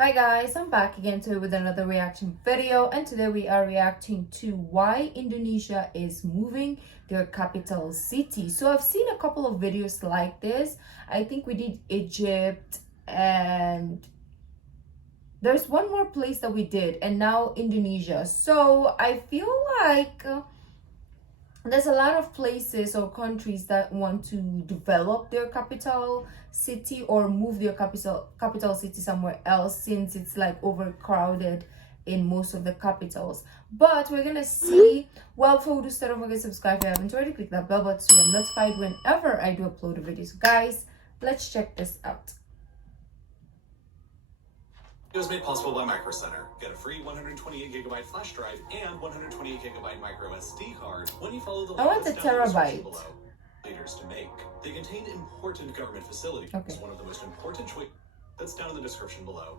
Hi guys, I'm back again today with another reaction video, and today we are reacting to why Indonesia is moving their capital city. So I've seen a couple of videos like this. I think we did Egypt, and there's one more place that we did, and now Indonesia. So I feel like there's a lot of places or countries that want to develop their capital city or move their capital city somewhere else, since it's like overcrowded in most of the capitals. But we're gonna see. Well, before we do start, don't forget to subscribe if you haven't already. Click that bell button so you're notified whenever I do upload a video. So guys, let's check this out. It was made possible by Micro Center. Get a free 128GB flash drive and 128GB micro SD card when you follow the I want a terabyte. below. Leaders to make. They contain important government facilities. Okay. One of the most important choices that's down in the description below.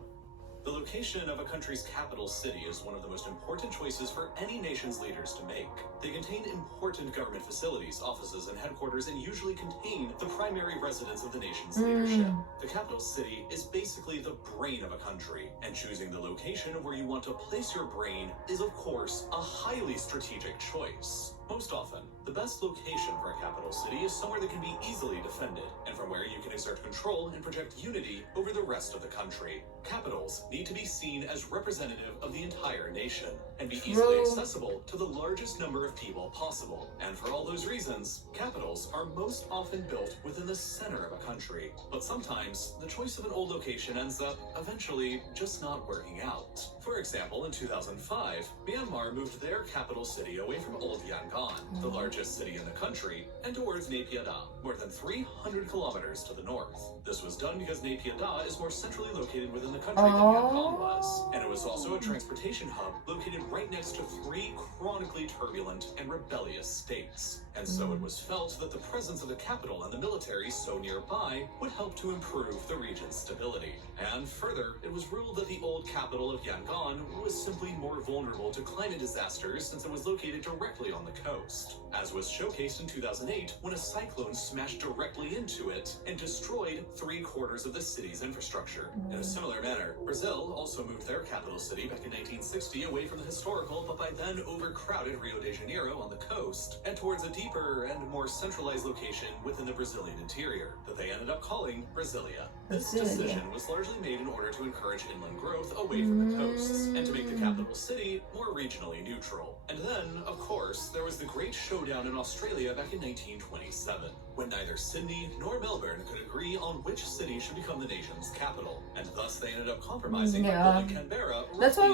The location of a country's capital city is one of the most important choices for any nation's leaders to make. They contain important government facilities, offices, and headquarters, and usually contain the primary residence of the nation's leadership. The capital city is basically the brain of a country, and choosing the location of where you want to place your brain is, of course, a highly strategic choice. Most often, the best location for a capital city is somewhere that can be easily defended, and from where you can exert control and project unity over the rest of the country. Capitals need to be seen as representative of the entire nation, and be easily accessible to the largest number of people possible. And for all those reasons, capitals are most often built within the center of a country. But sometimes, the choice of an old location ends up eventually just not working out. For example, in 2005, Myanmar moved their capital city away from Old Yangon, the largest city in the country, and towards Naypyidaw, more than 300 kilometers to the north. This was done because Naypyidaw is more centrally located within the country than Yangon was, and it was also a transportation hub located right next to three chronically turbulent and rebellious states. And so it was felt that the presence of the capital and the military so nearby would help to improve the region's stability. And further, it was ruled that the old capital of Yangon was simply more vulnerable to climate disasters since it was located directly on the coast, as was showcased in 2008 when a cyclone smashed directly into it and destroyed 3/4 of the city's infrastructure. In a similar manner, Brazil also moved their capital city back in 1960 away from the historical but by then overcrowded Rio de Janeiro on the coast and towards a deeper and more centralized location within the Brazilian interior that they ended up calling Brasilia. This decision was largely made in order to encourage inland growth away from the coasts and to make the capital city more regionally neutral. And then, of course, there was the Great Showdown in Australia back in 1927, when neither Sydney nor Melbourne could agree on which city should become the nation's capital, and thus they ended up compromising by building Canberra. That's why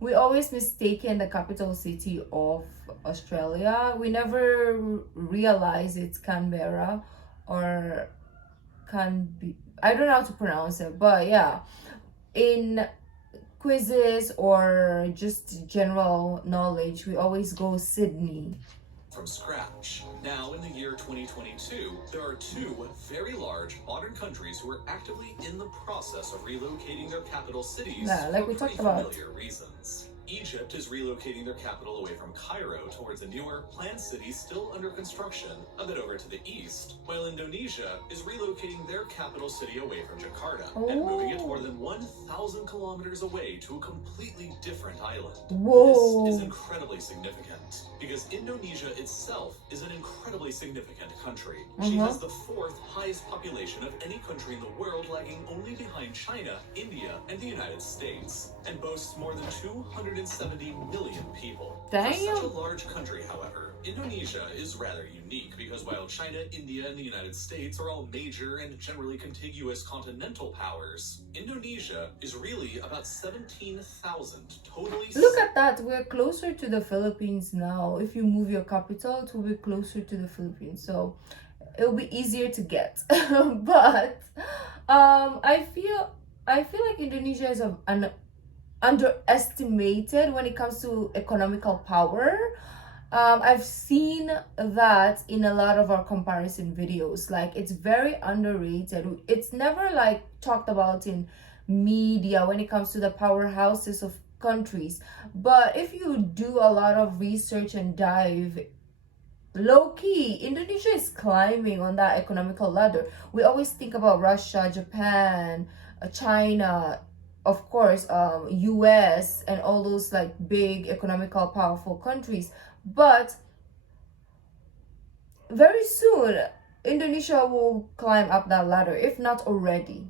we always mistaken the capital city of Australia. We never realize it's Canberra or I don't know how to pronounce it, but yeah, in quizzes or just general knowledge, we always go Sydney. From scratch. Now, in the year 2022, there are two very large modern countries who are actively in the process of relocating their capital cities like we for talked pretty about. familiar reasons. Egypt is relocating their capital away from Cairo towards a newer, planned city still under construction a bit over to the east, while Indonesia is relocating their capital city away from Jakarta and moving it more than 1,000 kilometers away to a completely different island. This is incredibly significant because Indonesia itself is an incredibly significant country. She has the 4th highest population of any country in the world, lagging only behind China, India, and the United States, and boasts more than 270 million people. Damn. For such a large country, however, Indonesia is rather unique because while China, India, and the United States are all major and generally contiguous continental powers, Indonesia is really about 17,000 totally. Look at that, we're closer to the Philippines now. If you move your capital, it will be closer to the Philippines, so it'll be easier to get. But I feel like Indonesia is an underestimated when it comes to economical power. I've seen that in a lot of our comparison videos. Like, it's very underrated. It's never like talked about in media when it comes to the powerhouses of countries. But if you do a lot of research and dive, low-key, Indonesia is climbing on that economical ladder. We always think about Russia, Japan, China, of course, US and all those like big economical powerful countries. But very soon Indonesia will climb up that ladder, if not already.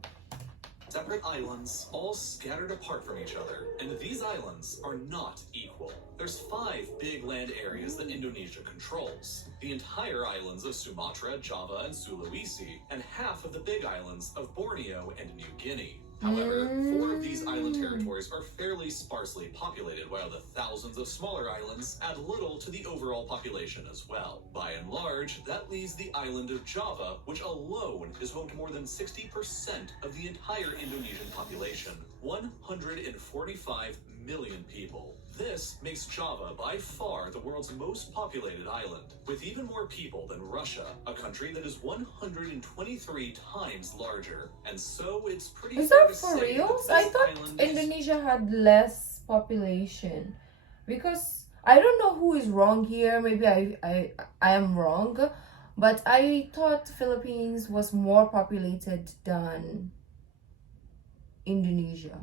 Separate islands, all scattered apart from each other, and these islands are not equal. There's 5 big land areas that Indonesia controls. The entire islands of Sumatra, Java, and Sulawesi, and half of the big islands of Borneo and New Guinea. However, 4 of these island territories are fairly sparsely populated, while the thousands of smaller islands add little to the overall population as well. By and large, that leaves the island of Java, which alone is home to more than 60% of the entire Indonesian population, 145 million people. This makes Java by far the world's most populated island, with even more people than Russia, a country that is 123 times larger. And so it's pretty Is fair that to for say real? that I this thought island is Indonesia had less population, because I don't know who is wrong here. Maybe I am wrong, but I thought Philippines was more populated than Indonesia.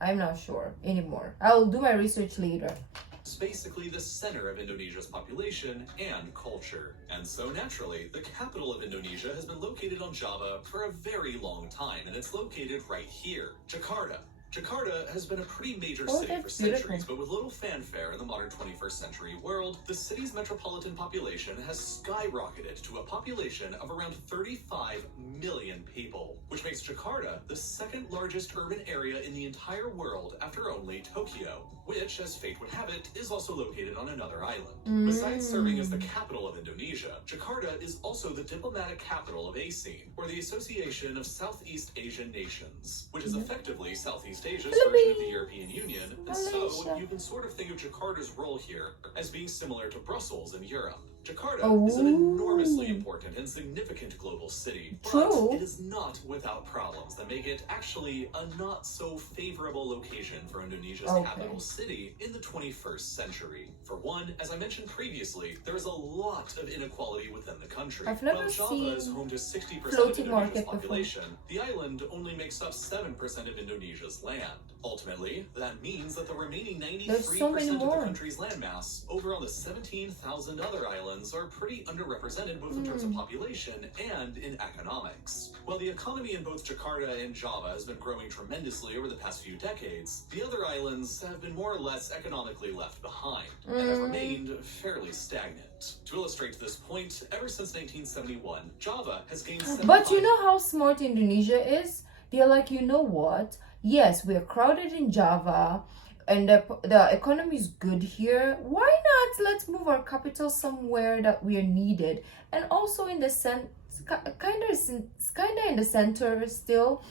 I'm not sure anymore. I'll do my research later. It's basically the center of Indonesia's population and culture. And so naturally, the capital of Indonesia has been located on Java for a very long time, and it's located right here, Jakarta. Jakarta has been a pretty major Oh, city for that's centuries, beautiful. but with little fanfare in the modern 21st century world, the city's metropolitan population has skyrocketed to a population of around 35 million people, which makes Jakarta the second largest urban area in the entire world after only Tokyo, which, as fate would have it, is also located on another island. Besides serving as the capital of Indonesia, Jakarta is also the diplomatic capital of ASEAN, or the Association of Southeast Asian Nations, which is effectively Southeast Asia's version of the European Union, and so Malaysia. you can sort of think of Jakarta's role here as being similar to Brussels in Europe. Jakarta Oh. is an enormously important and significant global city, but True. it is not without problems that make it actually a not so favorable location for Indonesia's Okay. capital city in the 21st century. For one, as I mentioned previously, there is a lot of inequality within the country. I've never While Java is seen home to 60% of floating Indonesia's market before. population, the island only makes up 7% of Indonesia's land. Ultimately, that means that the remaining 93% There's so many of the more. country's landmass over on the 17,000 other islands are pretty underrepresented both in terms of population and in economics. While the economy in both Jakarta and Java has been growing tremendously over the past few decades, the other islands have been more or less economically left behind and have remained fairly stagnant. To illustrate this point, ever since 1971, Java has gained 75 But you know how smart Indonesia is? They're like, you know what? Yes, we're crowded in Java and the economy is good here. Why not? Let's move our capital somewhere that we are needed. And also in the kind of in the center still.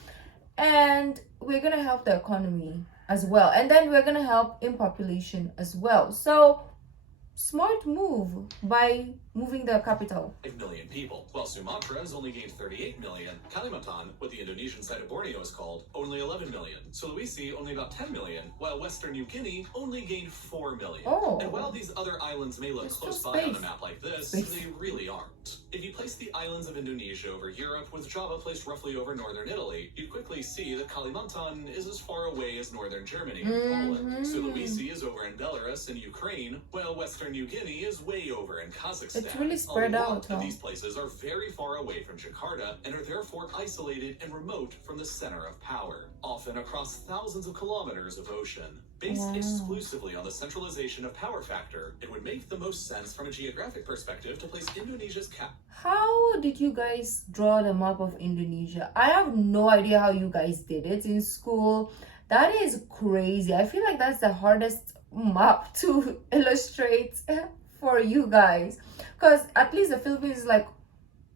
And we're going to help the economy as well. And then we're going to help in population as well. So smart move by moving the capital. 5 million people, while Sumatra has only gained 38 million. Kalimantan, what the Indonesian side of Borneo is called, only 11 million. Sulawesi only about 10 million, while Western New Guinea only gained 4 million. Oh. And while these other islands may look There's close still by on a space. map like this, Space. they really aren't. If you place the islands of Indonesia over Europe with Java placed roughly over northern Italy, you'd quickly see that Kalimantan is as far away as northern Germany and Poland. Sulawesi is over in Belarus and Ukraine, while Western New Guinea is way over in Kazakhstan. It's really spread A lot out, of huh? these places are very far away from Jakarta and are therefore isolated and remote from the center of power, often across thousands of kilometers of ocean. Based Wow. exclusively on the centralization of power factor, it would make the most sense from a geographic perspective to place Indonesia's cap. How did you guys draw the map of Indonesia? I have no idea how you guys did it in school. That is crazy. I feel like that's the hardest map to illustrate for you guys. Because at least the Philippines is like,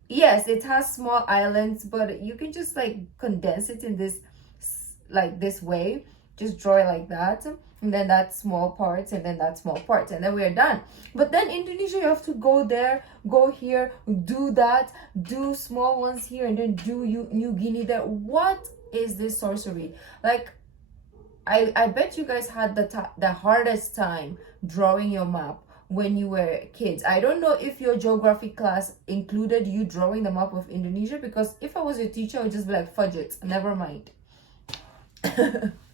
yes, it has small islands, but you can just like condense it in this, like this way. Just draw it like that. And then that small parts, and then that small parts, and then we are done. But then Indonesia, you have to go there, go here, do that, do small ones here, and then do New Guinea there. What is this sorcery? Like, I bet you guys had the hardest time drawing your map when you were kids. I don't know if your geography class included you drawing the map of Indonesia, because if I was your teacher, I would just be like, fudge it, never mind.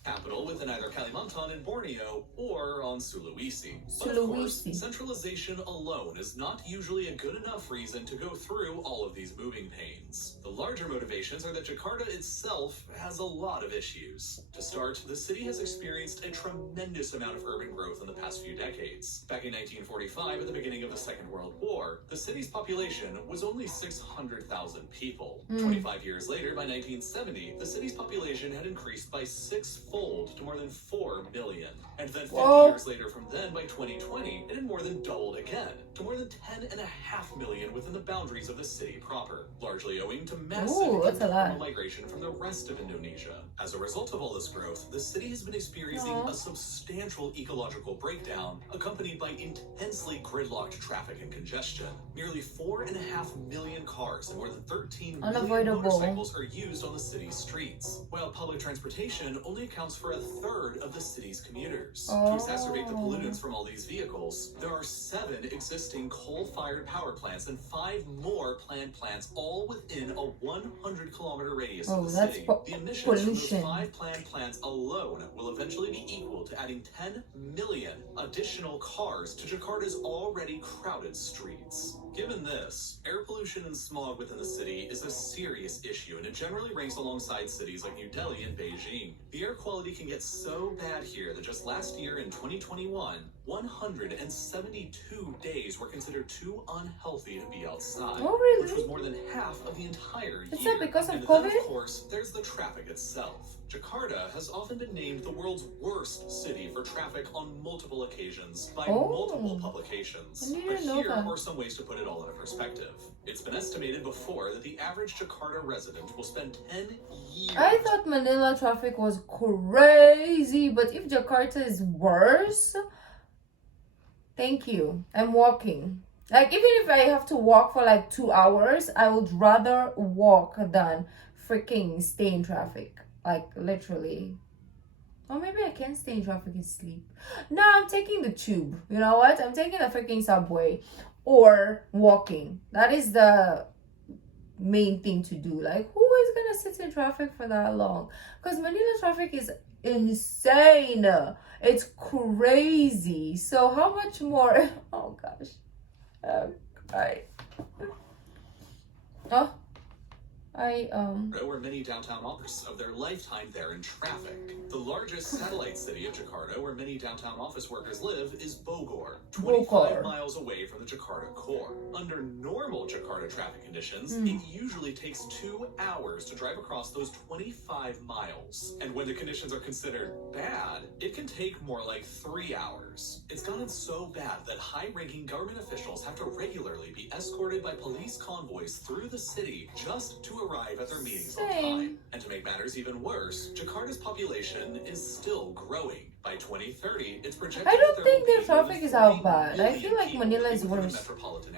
capital within either Kalimantan and Borneo or on Sulawesi. But of course, centralization alone is not usually a good enough reason to go through all of these moving pains. The larger motivations are that Jakarta itself has a lot of issues. To start, the city has experienced a tremendous amount of urban growth in the past few decades. Back in 1945, at the beginning of the Second World War, the city's population was only 600,000 people. 25 years later, by 1970, the city's population had increased by six-fold to more than 4 million. And then 50 years later from then, by 2020, it had more than doubled again to more than 10.5 million within the boundaries of the city proper, largely owing to massive internal migration from the rest of Indonesia. As a result of all this growth, the city has been experiencing a substantial ecological breakdown, accompanied by intensely gridlocked traffic and congestion. Nearly 4.5 million cars and more than 13 million motorcycles are used on the city's streets, while public transportation only accounts for a third of the city's commuters. To exacerbate the pollutants from all these vehicles, there are 7 existing coal-fired power plants and 5 more planned plants, all within a 100-kilometer radius of the city. The emissions from those 5 planned plants alone will eventually be equal to adding 10 million additional cars to Jakarta's already crowded streets. Given this, air pollution and smog within the city is a serious issue, and it generally ranks alongside cities like New Delhi and Beijing. The air quality can get so bad here that just last year in 2021, 172 days were considered too unhealthy to be outside, which was more than half of the entire year. Is that because of and COVID? Then, of course, there's the traffic itself. Jakarta has often been named the world's worst city for traffic on multiple occasions by multiple publications. But here are some ways to put it all into perspective. It's been estimated before that the average Jakarta resident will spend 10 years... I thought Manila traffic was crazy, but if Jakarta is worse... Thank you. I'm walking. Like, even if I have to walk for like 2 hours, I would rather walk than freaking stay in traffic. Like, literally. Or maybe I can stay in traffic and sleep. No, I'm taking the tube. You know what? I'm taking the freaking subway or walking. That is the main thing to do. Like, who is gonna sit in traffic for that long? Because Manila traffic is insane. It's crazy. So how much more? Oh gosh. Where many downtown office of their lifetime there in traffic. The largest satellite city of Jakarta, where many downtown office workers live, is Bogor, 25 miles away from the Jakarta core. Under normal Jakarta traffic conditions, it usually takes 2 hours to drive across those 25 miles. And when the conditions are considered bad, it can take more like 3 hours. It's gotten so bad that high-ranking government officials have to regularly be escorted by police convoys through the city just to arrive at their meetings on time. And to make matters even worse, Jakarta's population is still growing. By 2030, it's projected I don't think their traffic is that bad. I feel like Manila is worse, to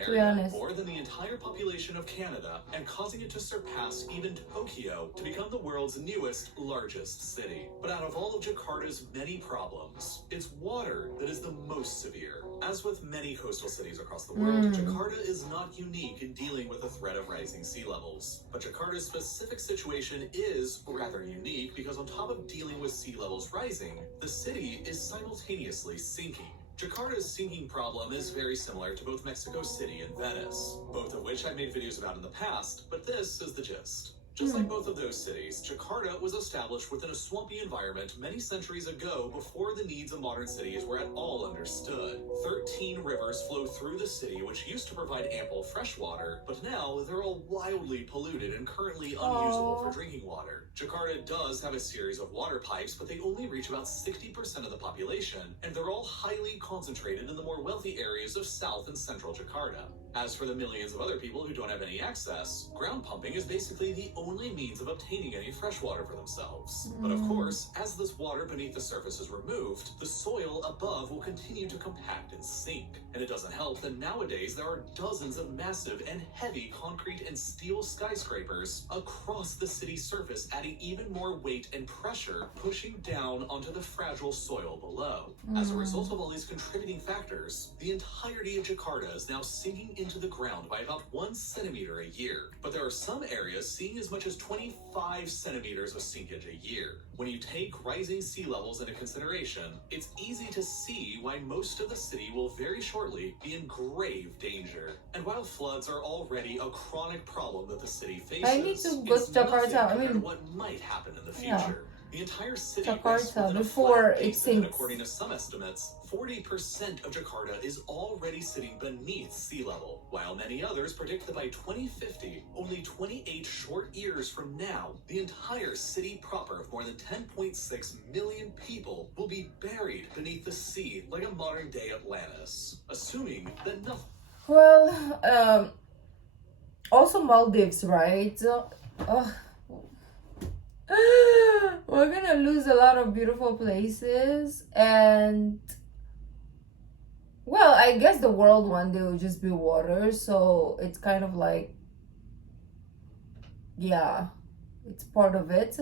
be honest. More than the entire population of Canada, and causing it to surpass even Tokyo to become the world's newest, largest city. But out of all of Jakarta's many problems, it's water that is the most severe. As with many coastal cities across the world, Jakarta is not unique in dealing with the threat of rising sea levels. But Jakarta's specific situation is rather unique because on top of dealing with sea levels rising, the city is simultaneously sinking. Jakarta's sinking problem is very similar to both Mexico City and Venice, both of which I've made videos about in the past, but this is the gist. Just like both of those cities, Jakarta was established within a swampy environment many centuries ago before the needs of modern cities were at all understood. 13 rivers flow through the city, which used to provide ample fresh water, but now they're all wildly polluted and currently unusable for drinking water. Jakarta does have a series of water pipes, but they only reach about 60% of the population, and they're all highly concentrated in the more wealthy areas of South and Central Jakarta. As for the millions of other people who don't have any access, ground pumping is basically the only means of obtaining any fresh water for themselves. But of course, as this water beneath the surface is removed, the soil above will continue to compact and sink. And it doesn't help that nowadays there are dozens of massive and heavy concrete and steel skyscrapers across the city's surface, adding even more weight and pressure, pushing down onto the fragile soil below. As a result of all these contributing factors, the entirety of Jakarta is now sinking into the ground by about 1 centimeter a year. But there are some areas seeing as much as 25 centimeters of sinkage a year. When you take rising sea levels into consideration, it's easy to see why most of the city will very shortly be in grave danger. And while floods are already a chronic problem that the city faces, I need to go it's to Jakarta. nothing I compared to mean, what might happen in the yeah. future. The entire city rests Jakarta within a before flat it basin, and sinks. according to some estimates, 40% of Jakarta is already sitting beneath sea level, while many others predict that by 2050, only 28 short years from now, the entire city proper of more than 10.6 million people will be buried beneath the sea like a modern-day Atlantis, assuming that nothing... Well, also Maldives, right? We're gonna lose a lot of beautiful places, and well, I guess the world one day will just be water, so it's kind of like, yeah, it's part of it.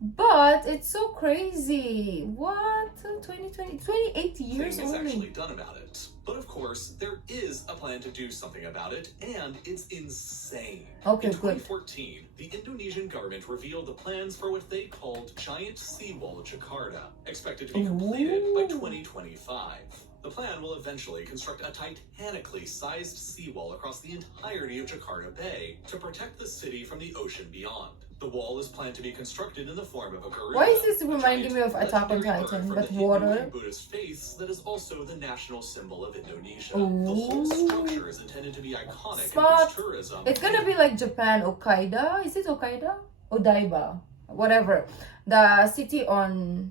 But it's so crazy. What? 2020, 28 years Nothing is only. actually done about it. But of course, there is a plan to do something about it, and it's insane. Okay, In good. 2014, the Indonesian government revealed the plans for what they called Giant Seawall Jakarta, expected to be completed by Ooh. 2025. The plan will eventually construct a titanically sized seawall across the entirety of Jakarta Bay to protect the city from the ocean beyond. The wall is planned to be constructed in the form of a garuda. Why is this a reminding giant me of Attack on legendary bird Titan, from but the Hindu water? and Buddhist faiths that is also the national symbol of Indonesia. The whole Ooh. structure is intended to be iconic and Smart. boost tourism. It's gonna be like Japan, Hokkaido. Is it Hokkaido? Odaiba. Whatever. The city on,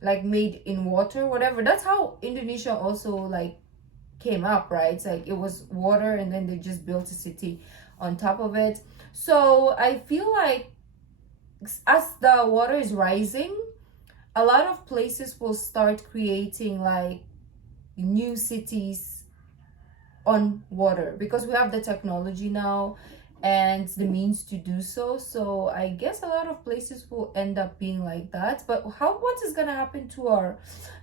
like, made in water, whatever. That's how Indonesia also, like, came up, right? It's like it was water and then they just built a city on top of it. So I feel like as the water is rising, a lot of places will start creating like new cities on water because we have the technology now and the means to do so. So I guess a lot of places will end up being like that. But what is gonna happen to our...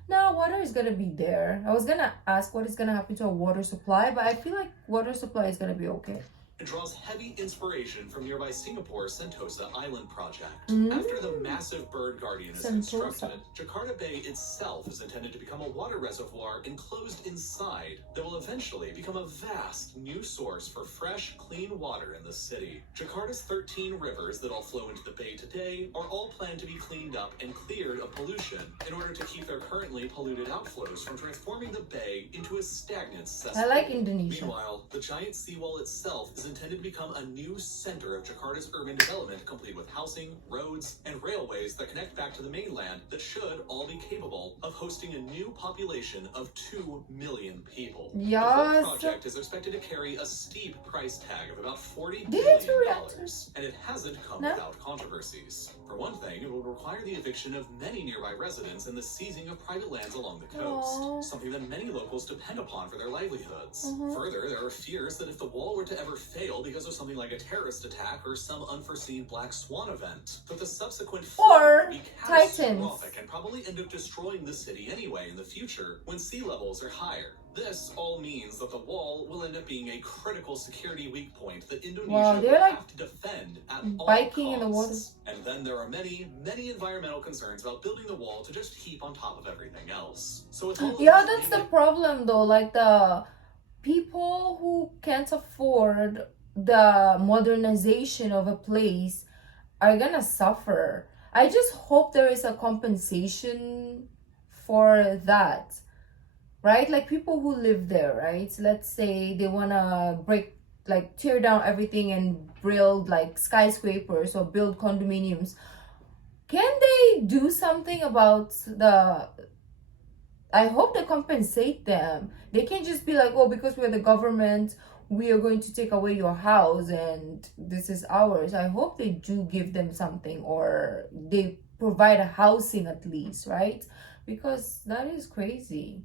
Now water is gonna be there. I was gonna ask what is gonna happen to our water supply, but I feel like water supply is gonna be okay. It draws heavy inspiration from nearby Singapore's Sentosa Island project. Mm. After the massive bird guardian is Sentosa. constructed, Jakarta Bay itself is intended to become a water reservoir enclosed inside that will eventually become a vast new source for fresh, clean water in the city. Jakarta's 13 rivers that all flow into the bay today are all planned to be cleaned up and cleared of pollution in order to keep their currently polluted outflows from transforming the bay into a stagnant cesspool. I like Indonesia. Meanwhile, the giant seawall itself is intended to become a new center of Jakarta's urban development, complete with housing, roads, and railways that connect back to the mainland that should all be capable of hosting a new population of 2 million people. The whole Yes. project is expected to carry a steep price tag of about $40 Did it billion, react? and it hasn't come No? without controversies. For one thing, it will require the eviction of many nearby residents and the seizing of private lands along the coast, Aw. something that many locals depend upon for their livelihoods. Mhm. Further, there are fears that if the wall were to ever fail because of something like a terrorist attack or some unforeseen black swan event, that the subsequent Or flooding would be Titans. catastrophic and probably end up destroying the city anyway in the future when sea levels are higher. This all means that the wall will end up being a critical security weak point that Indonesia Wow, will they're like have to defend at all biking in the water. costs. And then there are many, many environmental concerns about building the wall to just heap on top of everything else. So it's all Yeah, that's the problem though. Like the people who can't afford the modernization of a place are gonna suffer. I just hope there is a compensation for that, right? Like people who live there, right? Let's say they wanna tear down everything and build like skyscrapers or build condominiums. Can they do something about the... I hope they compensate them. They can't just be like, oh, because we're the government, we are going to take away your house and this is ours. I hope they do give them something, or they provide a housing at least, right? Because that is crazy.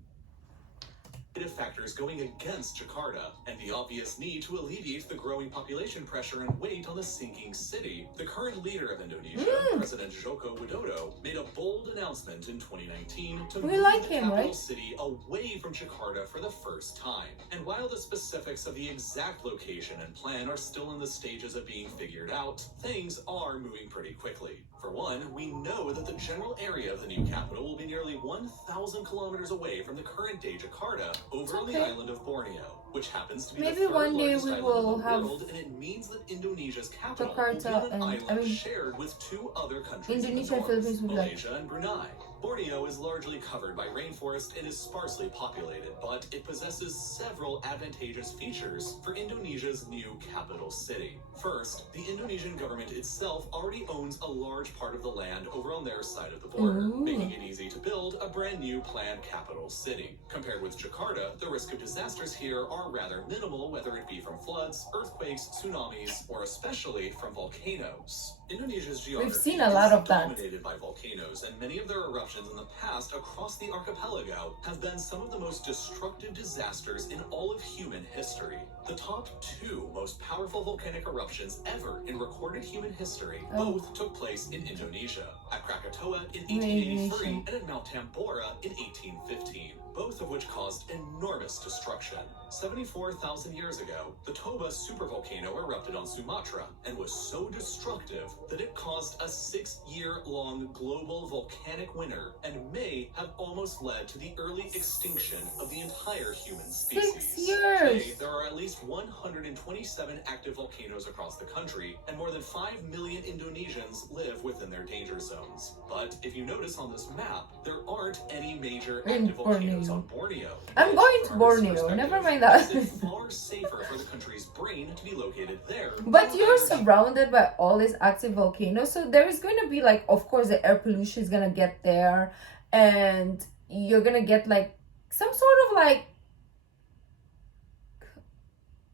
factors going against Jakarta, and the obvious need to alleviate the growing population pressure and weight on the sinking city. The current leader of Indonesia, President Joko Widodo, made a bold announcement in 2019 to move the capital city away from Jakarta for the first time. And while the specifics of the exact location and plan are still in the stages of being figured out, things are moving pretty quickly. For one, we know that the general area of the new capital will be nearly 1,000 kilometers away from the current day Jakarta, over on the island of Borneo, which happens to be the third largest island in the world, and it means that Indonesia's capital will be on an island shared with two other countries in the north, Malaysia and Brunei. Borneo is largely covered by rainforest and is sparsely populated, but it possesses several advantageous features for Indonesia's new capital city. First, the Indonesian government itself already owns a large part of the land over on their side of the border, making it easy to build a brand new planned capital city. Compared with Jakarta, the risk of disasters here are rather minimal, whether it be from floods, earthquakes, tsunamis, or especially from volcanoes. Indonesia's geography is dominated by volcanoes, and many of their eruptions in the past across the archipelago have been some of the most destructive disasters in all of human history. The top two most powerful volcanic eruptions ever in recorded human history both took place in Indonesia, at Krakatoa in 1883 and at Mount Tambora in 1815. Both of which caused enormous destruction. 74,000 years ago, the Toba supervolcano erupted on Sumatra and was so destructive that it caused a 6-year-long global volcanic winter and may have almost led to the early extinction of the entire human species. 6 years! Today, there are at least 127 active volcanoes across the country, and more than 5 million Indonesians live within their danger zones. But if you notice on this map, there aren't any major active volcanoes on Borneo. I'm going to Borneo, never mind that. It's far safer for the country's brain to be located there. But you're surrounded by all these active volcanoes, so there is going to be, like, of course, the air pollution is going to get there, and you're going to get, like, some sort of, like,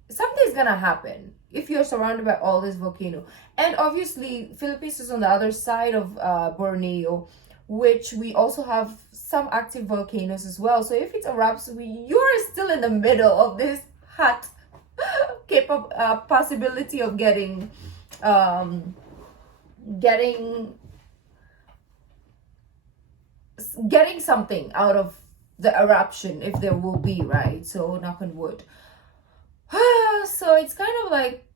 something's going to happen if you're surrounded by all this volcano. And obviously, Philippines is on the other side of Borneo, which we also have some active volcanoes as well. So if it erupts, you're still in the middle of this hot possibility of getting something out of the eruption, if there will be, right? So knock on wood. So it's kind of like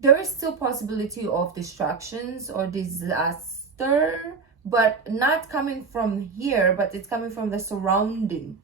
there is still possibility of distractions or disaster, but not coming from here, but it's coming from the surrounding.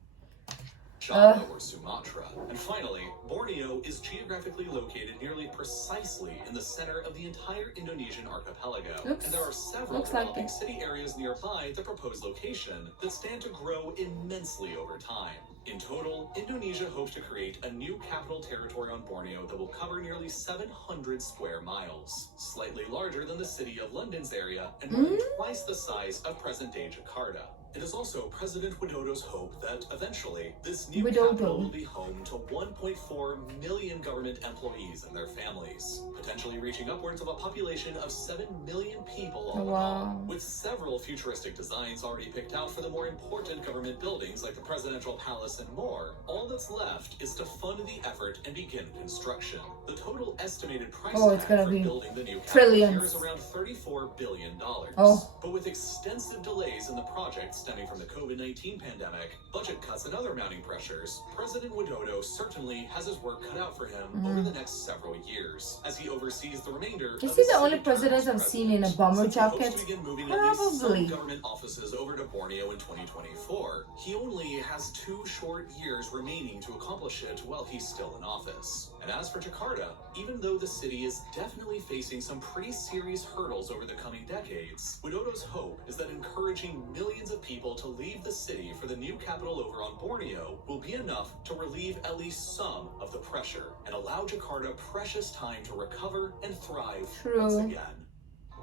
Java or Sumatra. And finally, Borneo is geographically located nearly precisely in the center of the entire Indonesian archipelago. And there are several developing city areas nearby the proposed location that stand to grow immensely over time. In total, Indonesia hopes to create a new capital territory on Borneo that will cover nearly 700 square miles, slightly larger than the city of London's area and more than twice the size of present-day Jakarta. It is also President Widodo's hope that eventually this new capital will be home to 1.4 million government employees and their families, potentially reaching upwards of a population of 7 million people all in all, with several futuristic designs already picked out for the more important government buildings like the presidential palace and more. All that's left is to fund the effort and begin construction. The total estimated price tag for building the new capital here is around $34 billion. But with extensive delays in the project stemming from the COVID-19 pandemic, budget cuts and other mounting pressures, President Widodo certainly has his work cut out for him over the next several years, as he oversees the remainder. Is he the only president I've seen in a bomber jacket? Probably. Government offices over to Borneo in 2024. He only has 2 short years remaining to accomplish it while he's still in office. And as for Jakarta, even though the city is definitely facing some pretty serious hurdles over the coming decades, Widodo's hope is that encouraging millions of people to leave the city for the new capital over on Borneo will be enough to relieve at least some of the pressure and allow Jakarta precious time to recover and thrive once again.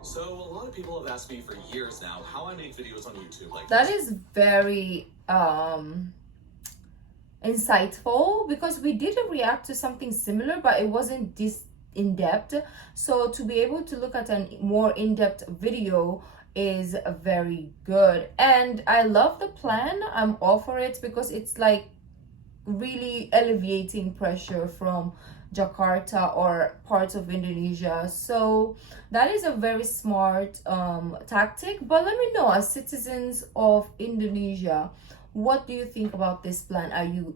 So a lot of people have asked me for years now how I make videos on YouTube like that. That is very insightful, because we did react to something similar, but it wasn't this in-depth. So to be able to look at a more in-depth video is very good, and I love the plan. I'm all for it, because it's like really alleviating pressure from Jakarta or parts of Indonesia. So that is a very smart tactic. But let me know, as citizens of Indonesia, what do you think about this plan? Are you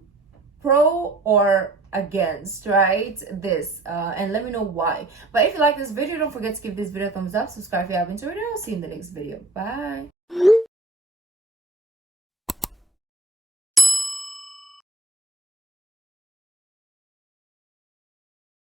pro or against, right, this? And let me know why. But if you like this video, don't forget to give this video a thumbs up, subscribe if you haven't already. I'll see you in the next video. Bye.